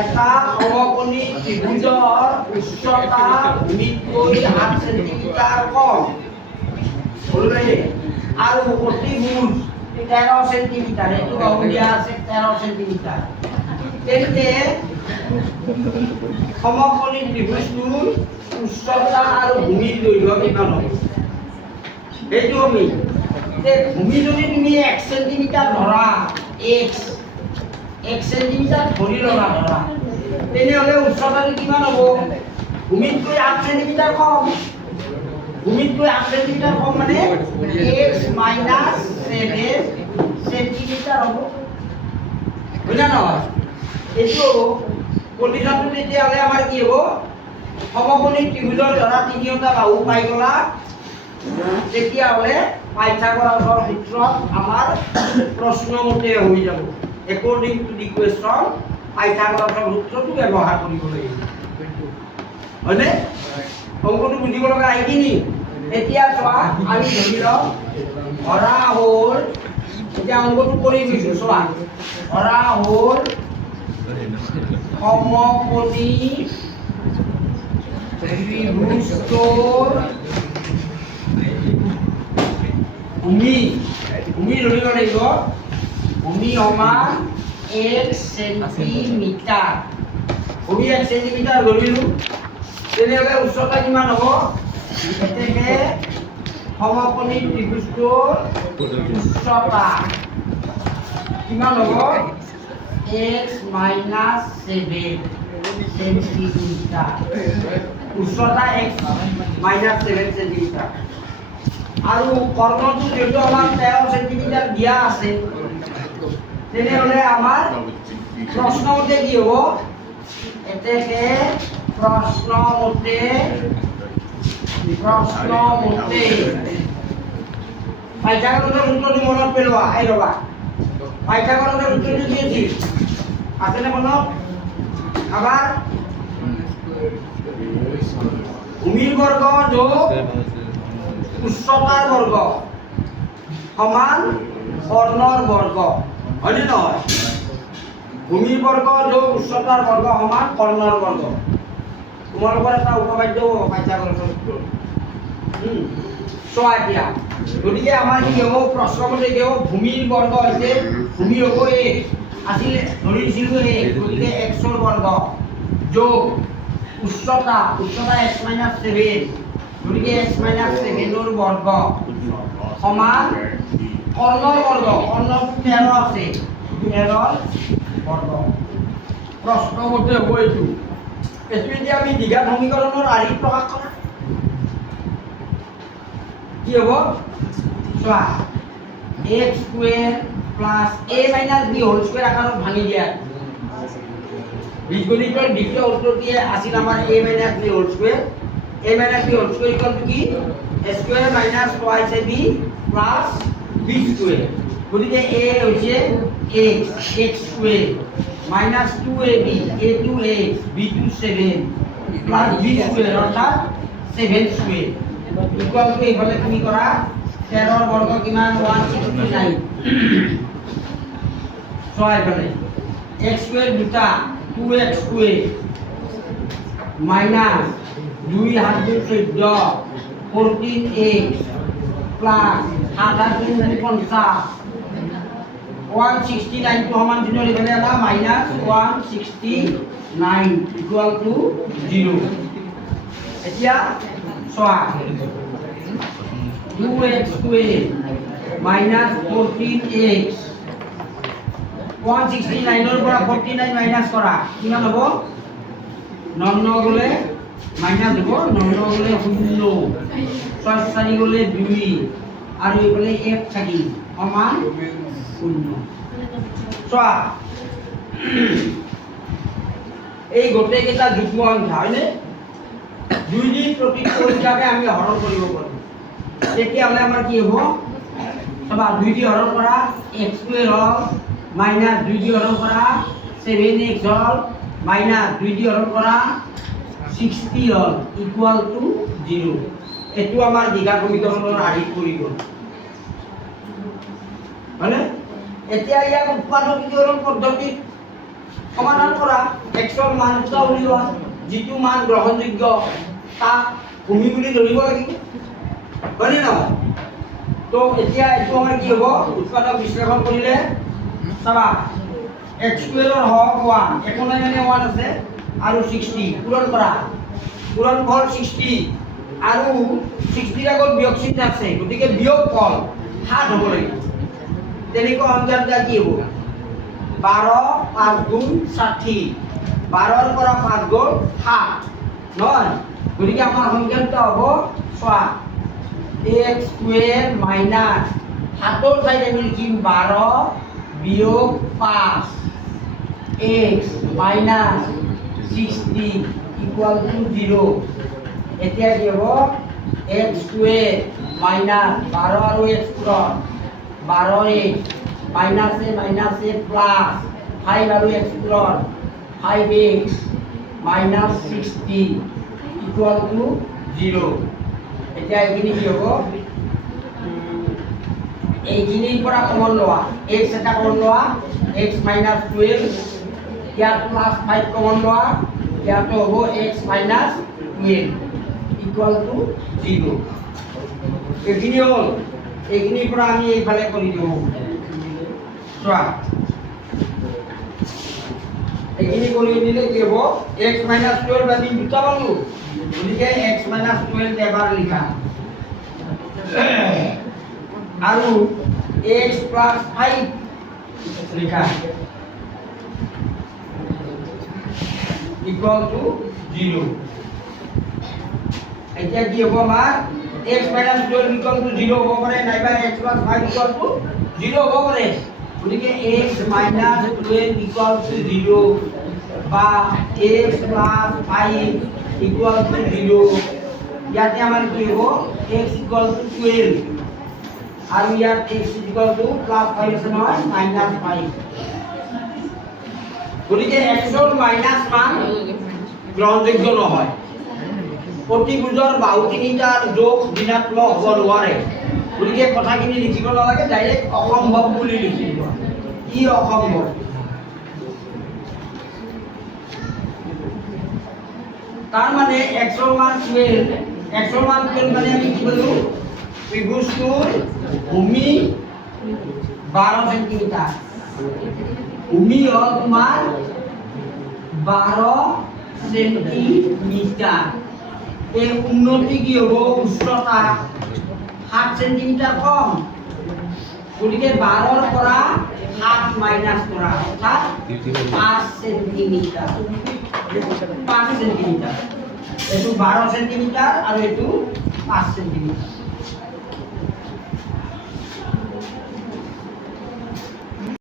এটা সমকোণী ত্ৰিভুজৰ উচ্চতা ভূমিতকৈ 8 সেন্টিমিটাৰ কম আৰু অতিভুজ 13 সেন্টিমিটাৰ, এইটো বাহু দিয়া আছে 13 সেন্টিমিটাৰ। তেন্তে সমকোণী ত্ৰিভুজটোৰ উচ্চতা আৰু ভূমিৰ দৈৰ্ঘ্য কিমান হ'ব? এইটো আমি ভূমি যদি তুমি 1 সেন্টিমিটাৰ ধৰা, এক সেন্টিমিটাৰ ধৰি ল'লা ধৰা, তেনেহ'লে উচ্চতাটো কিমান হ'ব? ভূমিতকৈ 8 সেন্টিমিটার কম। ভূমিতকৈ 8 সেন্টিমিটার কম মানে x মাইনাস 7 সেন্টিমিটার হ'ব। বুঝা নহয়? এইটো কণ্ডিশ্যনটো তেতিয়াহ'লে আমাৰ কি হ'ব? সমকোণী ত্ৰিভুজৰ ধৰা তিনিওটা বাহু পাই গ'লা, তেতিয়াহ'লে পাইথাগোৰাছৰ সূত্ৰত আমাৰ প্ৰশ্নমতে হৈ যাব। একৰ্ডিং টু দি কুৱেশ্যন পাইথাগোৰাছৰ সূত্ৰটো ব্যৱহাৰ কৰিব লাগিব। হয়নে? অংকটো বুজিব লগা আহিখিনি। এতিয়া চোৱা, আমি ধৰি লওঁ ধৰা হ'ল, এতিয়া অংকটো কৰি গৈছোঁ চোৱা, ধৰা হ'ল সমকোণী ত্ৰিভুজটোৰ ভূমি ধৰিব লাগিব, ভূমি সমান 1 সেন্টিমিটাৰ। ভূমি 1 সেন্টিমিটাৰ ধৰিলোঁ, তেনেহ'লে উচ্চতা কিমান হ'ব? এতেকে সমকোণী ত্ৰিভুজটোৰ উচ্চতা কিমান হ'ব? x minus 7 centimetre. উচ্চতা x মাইনাস 7 সেন্টিমিটাৰ। আৰু কৰ্ণটো যেহেতু আমাৰ 13 সেন্টিমিটাৰ দিয়া আছে, তেনেহ'লে আমাৰ প্ৰশ্নমতে কি হ'ব? এতেকে প্ৰশ্নমতে পাইথাগোৰাছৰ সূত্ৰটো মনত পেলোৱা। এই ৰবা, পাইথাগোৰাছৰ সূত্ৰটো কি আছিল? আছেনে মনত? আবাৰ ভূমিৰ বৰ্গ যোগ উচ্চতাৰ বৰ্গ সমান কৰ্ণৰ বৰ্গ, হয়নে নহয়? ভূমিৰ বৰ্গ যোগ উচ্চতাৰ বৰ্গ সমান কৰ্ণৰ বৰ্গ। তোমালোকৰ এটা উপবাদ্য পাইথাগোৰাছৰ সূত্ৰ। চোৱা এতিয়া, গতিকে আমাৰ কি হ'ব? প্ৰশ্নমতে কি হ'ব? ভূমিৰ বৰ্গ হৈছে, ভূমি হ'ব a আছিলে, ধৰিছিলোঁ a, গতিকে x ৰ বৰ্গ যোগ উচ্চতা x মাইনাস 7, গতিকে x মাইনাস 7 ৰ বৰ্গ সমান কৰ্ণৰ বৰ্গ, কৰ্ণটো 13 আছে, 13 বৰ্গ। প্ৰশ্নমতে হ'ব এইটো। এইটো এতিয়া আমি দ্বিঘাত সমীকৰণৰ আৰ্হিত প্ৰকাশ কৰা। কি হ'ব? চোৱা, x square plus a minus b whole square আকাৰত ভাঙি দিয়া। বীজগণিতৰ দ্বিতীয় সূত্ৰটিয়ে আছিল আমাৰ a minus b whole square. a minus b whole square equal to কি? a square minus twice ab plus b square. গতিকে a হৈছে x square minus 2ab, a to x, b to 7 plus b square অৰ্থাৎ 7 square equal two এইফালে তুমি কৰা 13 ৰ বৰ্গ কিমান? 169। চোৱা এইফালে x স্কুৱেৰ দুটা 2x square minus 2 7 14 14x plus 7 50 169 টো সমান চিহ্ন লিখিলে এটা মাইনাছ 169 ইকুৱেল টু 0। এতিয়া চোৱা 2x স্কুৱেৰ মাইনাছ 14x 169 ৰ পৰা 49 মাইনাছ কৰা কিমান হ'ব? 9 গ'লে মাইনাছ হ'ব, 9 গ'লে 0, 6 4 গ'লে 2 আৰু এইফালে 1 থাকিল সমান 0। চোৱা, এই গোটেইকেইটা যুগ্ম সংখ্যা হয়নে? 2 দি প্ৰতিটো সংখ্যাকে আমি হৰণ কৰিব পাৰোঁ। তেতিয়াহ'লে আমাৰ কি হ'ব? চাবা 2 দি হৰণ কৰা x স্কুৱেৰ হ'ল মাইনাছ 2 দি হৰণ কৰা 7x হ'ল মাইনাছ 2 দি হৰণ কৰা 60 হ'ল ইকুৱেল টু 0। এইটো আমাৰ দ্বিঘাত সমীকৰণৰ আৰ্হিত পৰি গ'ল, হয়নে? এতিয়া ইয়াক উৎপাদকীকৰণ পদ্ধতিত সমাধান কৰা এক্সৰ মান দুটা উলিওৱা যিটো মান গ্ৰহণযোগ্য তাক ভূমি বুলি ধৰিব লাগিব হয়নে নহয় তো এতিয়া এইটো আমাৰ কি হ'ব উৎপাদক বিশ্লেষণ কৰিলে চাবা x2 ৰ হক 1 একো নাই মানে 1 আছে আৰু 60 পূৰণ কৰা পূৰণ ফল 60 আৰু 60 ৰ আগত বিয়োগ চিহ্ন আছে গতিকে বিয়োগ ফল 7 হ'ব লাগিব তেনেকুৱা সংখ্যা কি হ'ব 12 5 গুণ 60 12 ৰ পৰা 5 গ'ল 7 নহয় গতিকে আমাৰ সংখ্যাটা হ'ব 6 x স্কয়াৰ মাইনাস 7 ৰ ঠাইত আমি লিখিম 12 বিয়োগ 5 x মাইনাস 60 ইকুয়াল টু 0 এতিয়া কি হ'ব x স্কয়ার মাইনাস 12 আৰু x পূৰণ 12x মাইনাস a প্লাস 5 আৰু x পূৰণ 5x মাইনাস 60 ইকুয়াল টু 0 এতিয়া এইখিনি কি হ'ব এইখিনিৰ পৰা কমন লোৱা x এটা কমন লোৱা x মাইনাস 12 ইয়াত প্লাস 5 কমন লোৱা ইয়াত হ'ব x মাইনাস 12 ইকুয়াল টু 0 এইখিনি হ'ল এইখিনিৰ পৰা আমি এইফালে কৰি দিওঁ চোৱা এইখিনি কৰি দিলে কি হ'ব x মাইনাস 12 আমি দুটা পালো গতিকে x মাইনাস 12 এবাৰ লিখা আৰু x প্লাস 5 লিখা ইকুয়াল টু 0 এতিয়া কি হ'ব আমাৰ x minus 12 ইকুয়াল টু 0 হ'ব পাৰে নাইবা x plus 5 ইকুয়াল টু 0 হ'ব পাৰে গতিকে x minus 12 ইকুয়াল টু 0 বা x plus 5 ইকুয়াল টু 0 ইয়াতে আমাৰ কি হ'ব x ইকুয়াল টু 12 আৰু ইয়াত x ইকুয়াল টু প্লাস 5 আছে নহয় মাইনাস 5 গতিকে x ৰ মাইনাস মান গ্ৰহণযোগ্য নহয় প্ৰতিভুজৰ বাহু তিনিটাৰ যোগ ঋণাত্মক হ'ব নোৱাৰে গতিকে কথাখিনি লিখিব নালাগে ডাইৰেক্ট অসম্ভৱ বুলি লিখিব ই অসম্ভৱ তাৰ মানে x ৰ মান 12 x ৰ মান 12 মানে আমি কি বলু ত্ৰিভুজটোৰ ভূমি 12 সেন্টিমিটাৰ ভূমি হ'ল তোমাৰ 12 সেন্টিমিটাৰ এই উন্নতি কি হব উচ্চতা 7 সেন্টিমিটাৰ কম গতিকে 12 ৰ পৰা 7 মাইনাস কৰা অৰ্থাৎ 5 সেন্টিমিটাৰ 5 সেন্টিমিটাৰ এটো 12 সেন্টিমিটাৰ আৰু এটো 5 সেন্টিমিটাৰ